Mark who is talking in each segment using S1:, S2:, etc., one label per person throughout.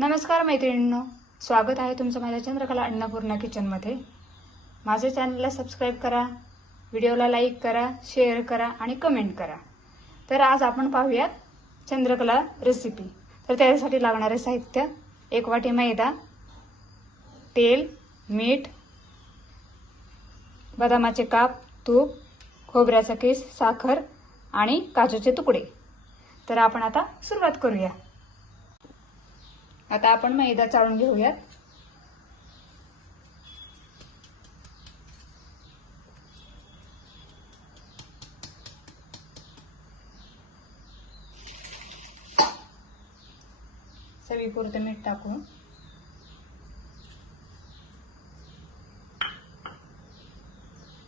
S1: नमस्कार मैत्रिणींनो. स्वागत आहे तुमचं माझ्या चंद्रकला अन्नपूर्णा किचनमध्ये माझ्या चॅनलला सबस्क्राईब करा व्हिडिओला लाईक करा शेअर करा आणि कमेंट करा. तर आज आपण पाहूयात चंद्रकला रेसिपी तर त्यासाठी लागणारे साहित्य एक वाटी मैदा तेल मीठ बदामाचे काप तूप खोबऱ्याचा केस साखर आणि काजूचे तुकडे. तर आपण आता सुरुवात करूया. आता आपण मैदा चाळून घेऊयात. चवीपुरतं मीठ टाकून.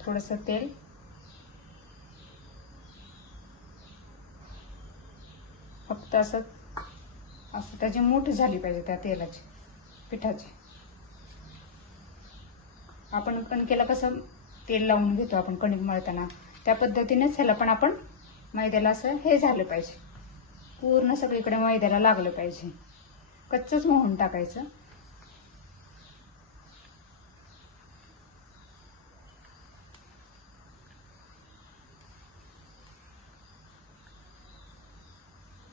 S1: थोडंसं तेल. फक्त असं असं त्याची मूठ झाली पाहिजे त्या तेलाची पिठाची. आपण कणकेला कसं तेल लावून घेतो आपण कणिक मळताना? त्या पद्धतीनेच ह्याला पण आपण मैद्याला असं हे झालं पाहिजे. पूर्ण सगळीकडे मैद्याला लागलं पाहिजे. कच्चंच मोहून टाकायचं.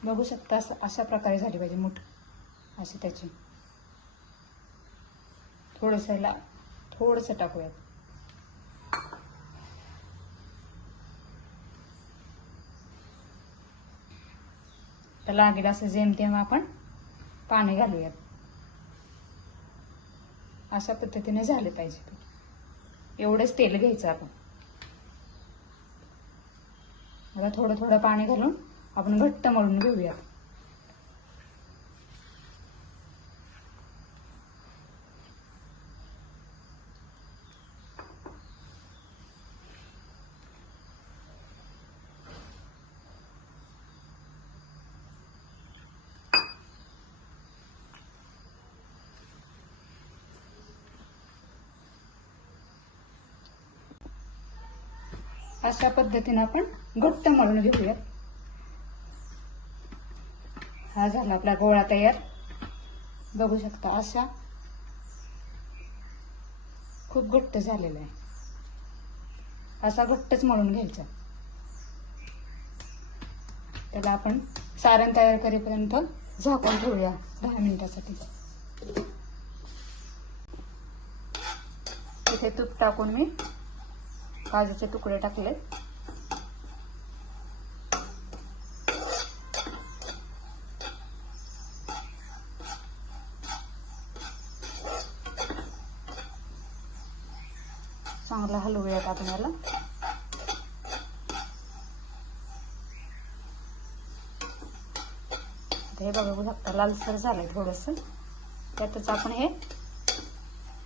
S1: बघू शकता असं अशा प्रकारे झाली पाहिजे मूठ. अशी त्याची. थोडंसं ह्याला थोडंसं टाकूयात. तर लागेल असं जेमतेम आपण पाणी घालूयात. अशा पद्धतीने झाले पाहिजे एवढंच तेल घ्यायचं आपण. आता थोडं थोडं पाणी घालून आपण घट्ट मळून घेऊया. अशा पद्धतीने आपण घट्ट मळून घेऊया हा झाला आपला गोळा तयार. बघू शकता असा खूप घट्ट झालेला आहे. असा घट्टच मळून घ्यायचा. त्याला आपण सारण तयार करेपर्यंत झाकून ठेवूया दहा मिनिटासाठी. इथे तूप टाकून मी काजूचे तुकडे टाकले चांगला हलवूयात आपण याला हे बघू शकता लालसर झालंय थोडस. त्यातच आपण हे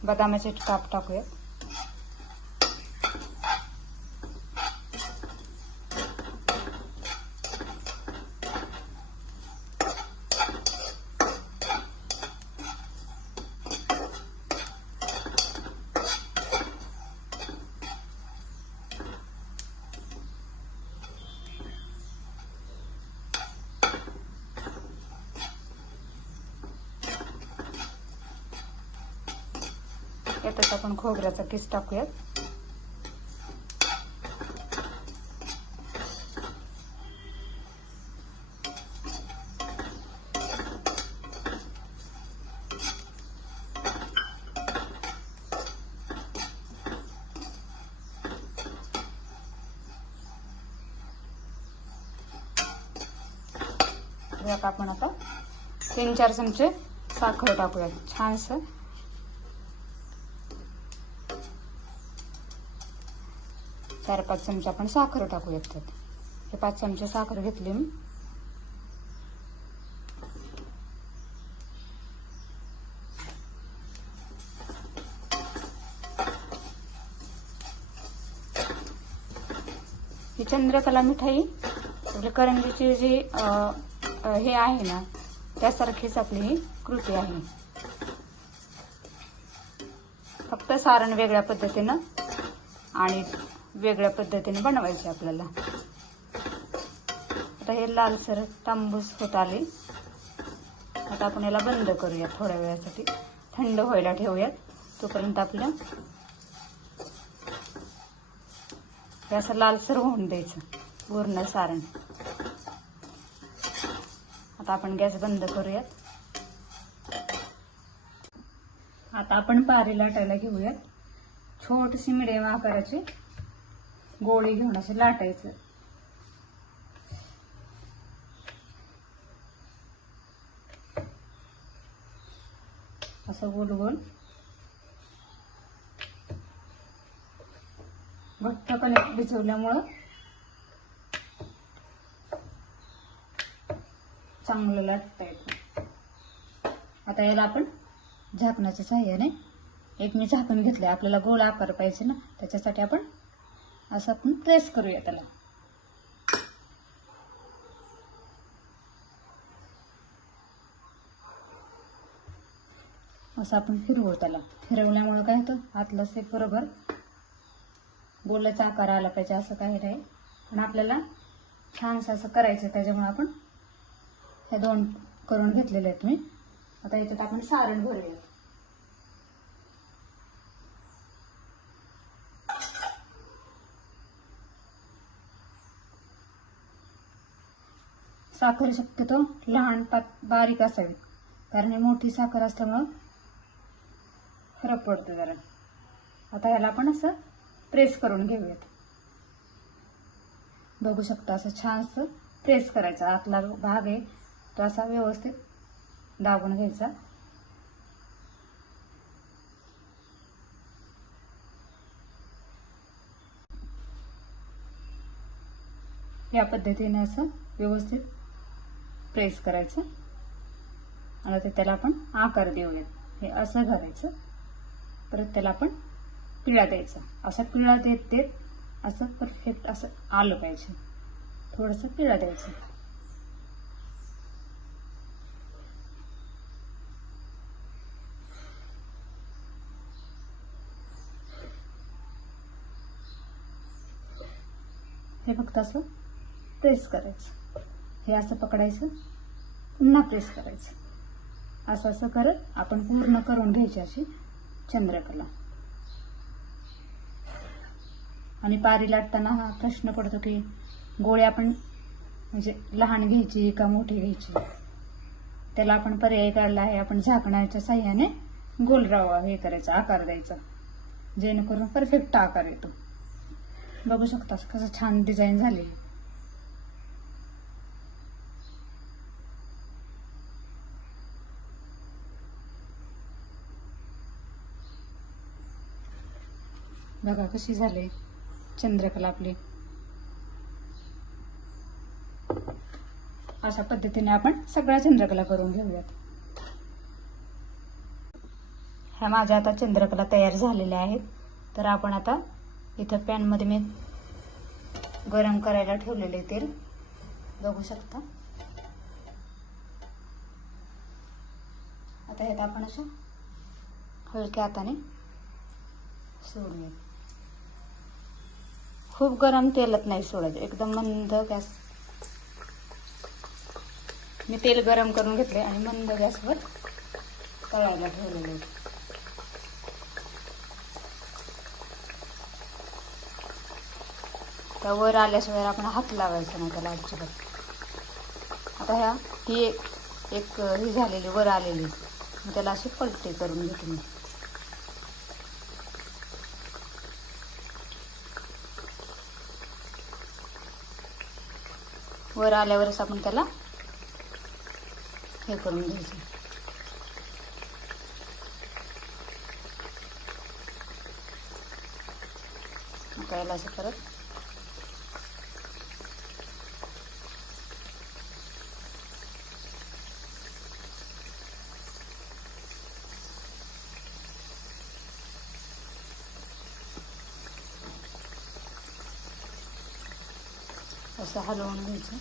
S1: बदामाचे काप टाकूयात. यातच आपण खोबऱ्याचा किस टाकूयात. आपण आता. तीन चार चमचे साखर टाकूयात. छानसं. चार पाच चमचे आपण साखर टाकूयात त्यात. हे पाच चमचे साखर घेतली. मी ही चंद्रकला मिठाई म्हणजे करंजीची जी हे आहे ना त्यासारखीच आपली ही कृती आहे. फक्त सारण वेगळ्या पद्धतीनं आणि वेगळ्या पद्धतीने बनवायचे आपल्याला. आता हे लालसर तांबूस होत आले. आता आपण याला बंद करूयात थोड्या वेळासाठी. थंड व्हायला ठेवूयात. तोपर्यंत आपलं हे असं लालसर होऊन द्यायचं. पूर्ण सारण. आता आपण गॅस बंद करूयात. आता आपण पारी लाटायला घेऊयात. छोटीशी मिडियम आकाराची. गोळी घेऊन असं लाटायचं. असं गोल गोल घट्ट कणिक भिजवल्यामुळं चांगलं लाटता येतं. आता याला आपण झाकणाच्या सहाय्याने एक मी झाकण घेतलंय. आपल्याला गोल आकार पाहिजे ना त्याच्यासाठी आपण असं आपण प्रेस करूया त्याला. असं आपण फिरवू त्याला. फिरवल्यामुळं काय होतं? आतलं से बरोबर गोलाचा आकार आला पाहिजे असं काही नाही. पण आपल्याला छानसं असं करायचं त्याच्यामुळे आपण हे दोन करून घेतलेले आहेत मी. आता याच्यात आपण सारण भरूया साखर शक्यतो लहान पात बारीक असावी. कारण मोठी साखर असल्यामुळं फरक पडतो जरा. आता याला आपण असं प्रेस करून घेऊयात. बघू शकता असं छान असं प्रेस करायचा. आतला भाग आहे तो असा व्यवस्थित दाबून घ्यायचा. या पद्धतीने असं व्यवस्थित प्रेस करायचं. आणि ते त्याला आपण आकार देऊयात. हे असं घालायचं. परत त्याला आपण पिळा द्यायचा. असा पिळा देत देत असं परफेक्ट असं आलं पाहिजे. थोडंसं पिळा द्यायचं. हे फक्त असं प्रेस करायचं. हे असं पकडायचं पुन्हा प्रेस करायचं. असं असं करत आपण पूर्ण करून घ्यायची अशी चंद्रकला. आणि पारी लाटताना हा प्रश्न पडतो की गोळी आपण म्हणजे लहान घ्यायची का मोठी घ्यायची? त्याला आपण पर्याय काढला आहे. आपण झाकण्याच्या साह्याने गोल रावा हे करायचा आकार द्यायचा. जेणेकरून परफेक्ट आकार येतो. बघू शकता कसं छान डिझाईन झाली. बघा कशी झाले चंद्रकला आपली. अशा पद्धतीने आपण सगळ्या चंद्रकला करून घेऊयात. ह्या माझ्या आता चंद्रकला तयार झालेल्या आहेत. तर आपण आता इथं पॅनमध्ये मी गरम करायला ठेवलेले तेल. बघू शकता. आता ह्यात आपण अशा हलक्या हाताने सोडूयात. खूप गरम तेलात नाही सोडायचं. एकदम मंद गॅस. मी तेल गरम करून घेतले आणि मंद गॅसवर तळायला ठेवलेले त्या वर आल्याशिवाय आपण हात लावायचा नाही त्याला अजिबात. आता ह्या ही एक एक ही झालेली वर आलेली. त्याला अशी पलटी करून घेते वर आल्यावरच आपण त्याला हे करून घ्यायचं. मग याला असं परत असं हलवून घ्यायचं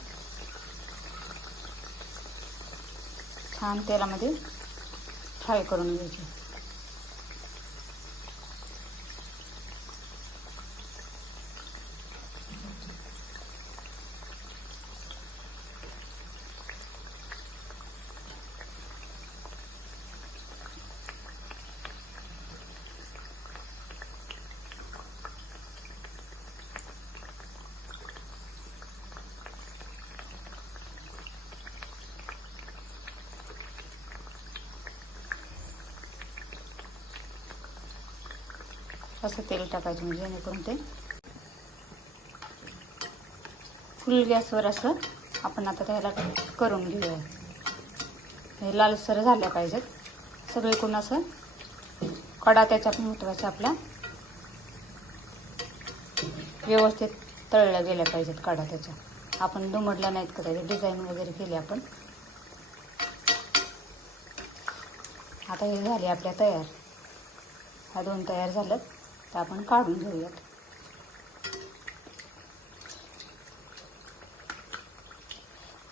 S1: छान तेलामध्ये फ्राय करून घ्यायचे असं तेल टाकायचं म्हणजे जेणेकरून ते फुल गॅसवर असं आपण आता त्याला करून घेऊया. हे लालसर झाल्या पाहिजेत. सगळीकडून असं कडा त्याच्या महत्त्वाच्या आपल्या व्यवस्थित तळल्या गेल्या पाहिजेत कडा त्याच्या. आपण दुमडला नाहीत का त्याचे डिझाईन वगैरे केली आपण. आता हे झाले आपल्या तयार. ह्या दोन तयार झाल्यात. तर आपण काढून घेऊयात.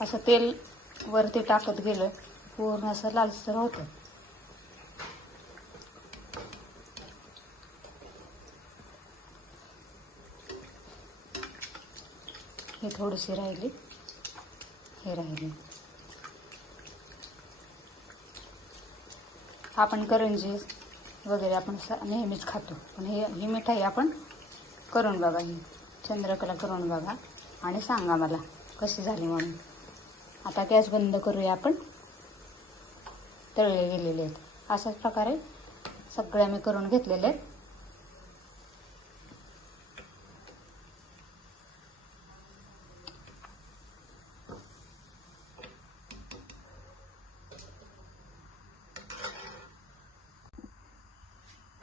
S1: असं तेल वरती टाकत गेलं पूर्ण असं लालसर होतं. हे थोडीशी राहिली. हे राहिली. आपण करंजी वगैरे आपण स- नेहमीच खातो. पण हे ही मिठाई आपण करून बघा ही. चंद्रकला करून बघा आणि सांगा मला कशी झाली म्हणून. आता गॅस बंद करूया आपण. तळले गेलेले आहेत. अशाच प्रकारे सगळ्या मी करून घेतलेले आहेत.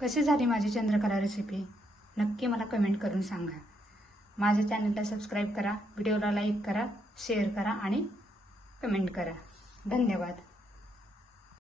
S1: कशी झाली माझी चंद्रकला रेसिपी नक्की मला कमेंट करून सांगा. माझ्या चॅनलला सबस्क्राईब करा व्हिडिओला लाईक करा शेअर करा आणि कमेंट करा. धन्यवाद.